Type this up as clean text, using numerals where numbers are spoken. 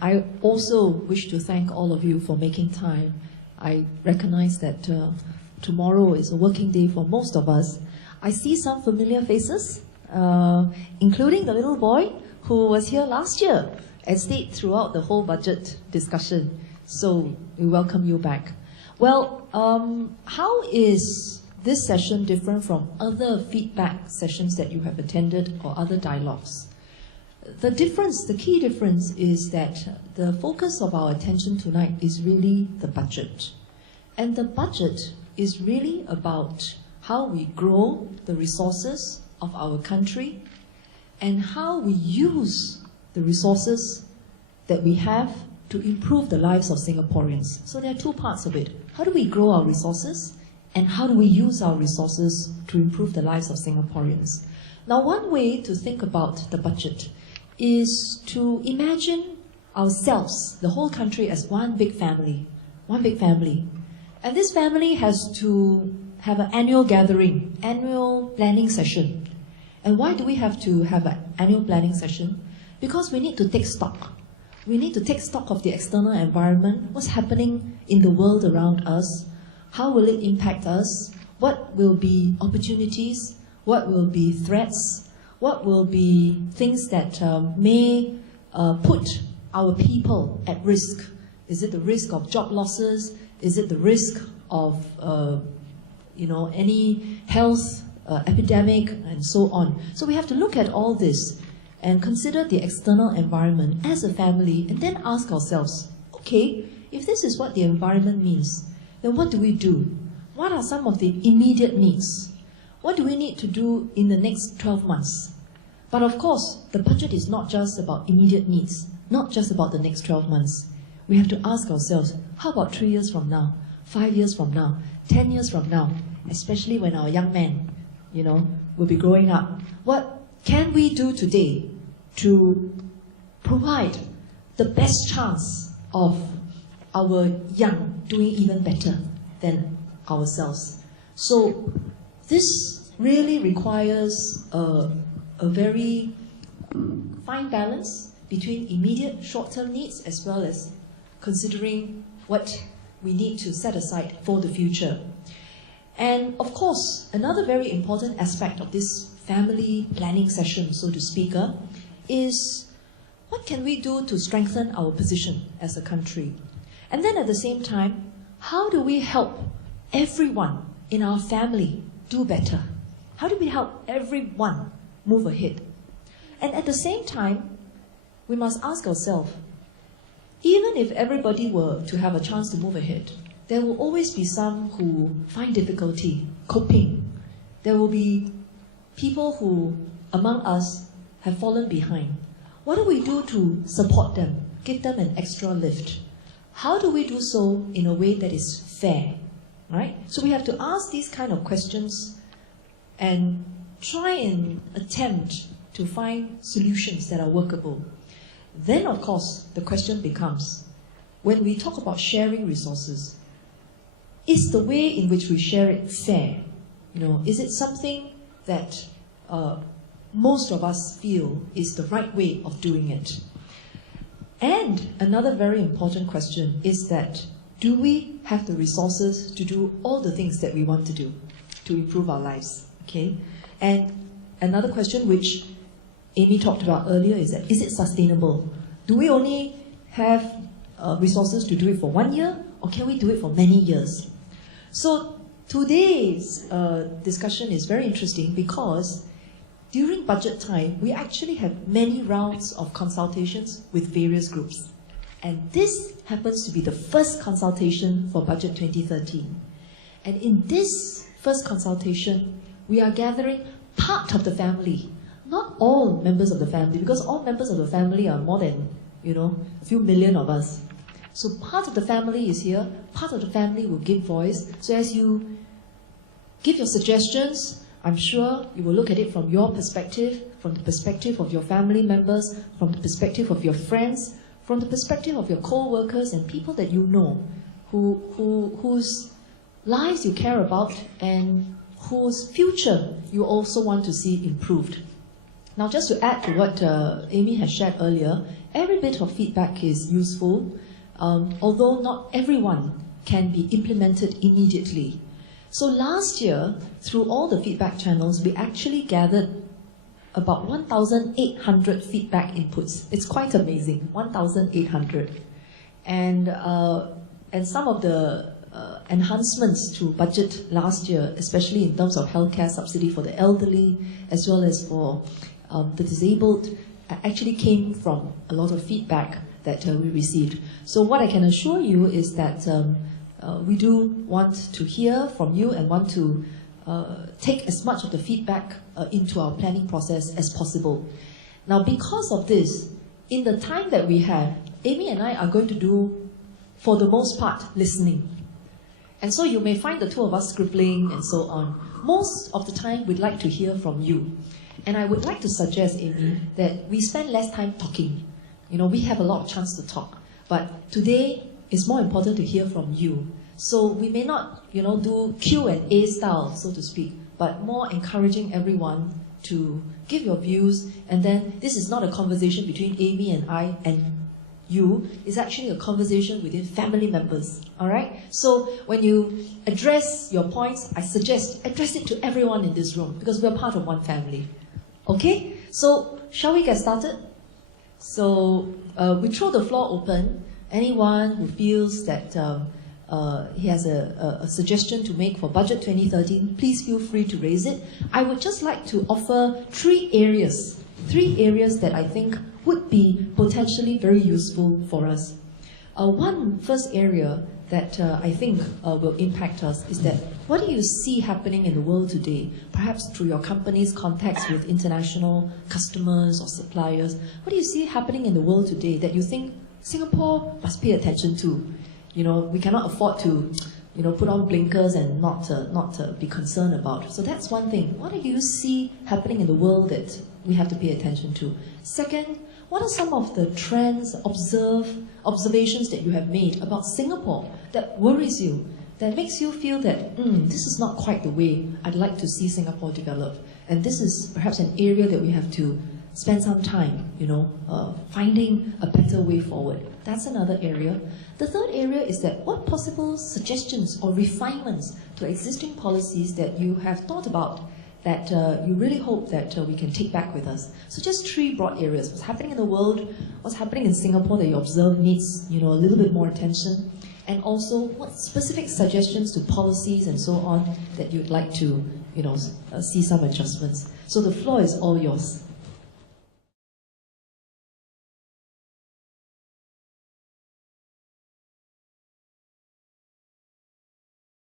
I also wish to thank all of you for making time. I recognize that tomorrow is a working day for most of us. I see some familiar faces, including the little boy who was here last year and stayed throughout the whole budget discussion. So we welcome you back. Well, how is this session different from other feedback sessions that you have attended or other dialogues? The key difference is that the focus of our attention tonight is really the budget. And the budget is really about how we grow the resources of our country and how we use the resources that we have to improve the lives of Singaporeans. So there are two parts of it. How do we grow our resources and how do we use our resources to improve the lives of Singaporeans? Now, one way to think about the budget is to imagine ourselves, the whole country, as one big family. One big family. And this family has to have an annual gathering, annual planning session. And why do we have to have an annual planning session? Because we need to take stock. We need to take stock of the external environment, what's happening in the world around us, how will it impact us, what will be opportunities, what will be threats, what will be things that may put our people at risk. Is it the risk of job losses? Is it the risk of any health epidemic and so on? So we have to look at all this and consider the external environment as a family and then ask ourselves, okay, if this is what the environment means, then what do we do? What are some of the immediate needs? What do we need to do in the next 12 months? But of course, the budget is not just about immediate needs, not just about the next 12 months. We have to ask ourselves, how about 3 years from now, 5 years from now, 10 years from now, especially when our young men, will be growing up. What can we do today to provide the best chance of our young doing even better than ourselves? So this really requires a very fine balance between immediate short-term needs as well as considering what we need to set aside for the future. And of course, another very important aspect of this family planning session, so to speak, is what can we do to strengthen our position as a country? And then at the same time, how do we help everyone in our family do better? How do we help everyone move ahead? And at the same time, we must ask ourselves, even if everybody were to have a chance to move ahead, there will always be some who find difficulty coping. There will be people who, among us, have fallen behind. What do we do to support them, give them an extra lift? How do we do so in a way that is fair? Right? So we have to ask these kind of questions and try and attempt to find solutions that are workable. Then, of course, the question becomes, when we talk about sharing resources, is the way in which we share it fair? Is it something that most of us feel is the right way of doing it? And another very important question is that, do we have the resources to do all the things that we want to do to improve our lives? Okay? And another question which Amy talked about earlier is that, is it sustainable? Do we only have resources to do it for 1 year, or can we do it for many years? So today's discussion is very interesting because during budget time, we actually have many rounds of consultations with various groups. And this happens to be the first consultation for Budget 2013. And in this first consultation, we are gathering part of the family, not all members of the family, because all members of the family are more than, a few million of us. So part of the family is here, part of the family will give voice. So as you give your suggestions, I'm sure you will look at it from your perspective, from the perspective of your family members, from the perspective of your friends, from the perspective of your co-workers and people that you know, whose lives you care about and whose future you also want to see improved. Now, just to add to what Amy has shared earlier, every bit of feedback is useful, although not everyone can be implemented immediately. So last year, through all the feedback channels, we actually gathered about 1,800 feedback inputs. It's quite amazing, 1,800. And some of the enhancements to budget last year, especially in terms of healthcare subsidy for the elderly, as well as for the disabled, actually came from a lot of feedback that we received. So what I can assure you is that we do want to hear from you and want to take as much of the feedback into our planning process as possible. Now, because of this, in the time that we have, Amy and I are going to do, for the most part, listening. And so you may find the two of us scribbling and so on. Most of the time, we'd like to hear from you. And I would like to suggest, Amy, that we spend less time talking. You know, we have a lot of chance to talk. But today, it's more important to hear from you. So we may not, you know, do Q&A style, so to speak, but more encouraging everyone to give your views. And then this is not a conversation between Amy and I and you. It's actually a conversation within family members. All right? So when you address your points, I suggest address it to everyone in this room because we're part of one family. Okay? So shall we get started? So we throw the floor open. Anyone who feels that he has a suggestion to make for Budget 2013, please feel free to raise it. I would just like to offer three areas that I think would be potentially very useful for us. One first area that I think will impact us is that what do you see happening in the world today, perhaps through your company's contacts with international customers or suppliers? What do you see happening in the world today that you think Singapore must pay attention to? You know, we cannot afford to, you know, put on blinkers and not be concerned about. So that's one thing. What do you see happening in the world that we have to pay attention to? Second, what are some of the trends, observations that you have made about Singapore that worries you, that makes you feel that this is not quite the way I'd like to see Singapore develop? And this is perhaps an area that we have to spend some time, you know, finding a better way forward. That's another area. The third area is that what possible suggestions or refinements to existing policies that you have thought about that you really hope that we can take back with us. So just three broad areas. What's happening in the world, what's happening in Singapore that you observe needs, you know, a little bit more attention, and also what specific suggestions to policies and so on that you'd like to, you know, see some adjustments. So the floor is all yours.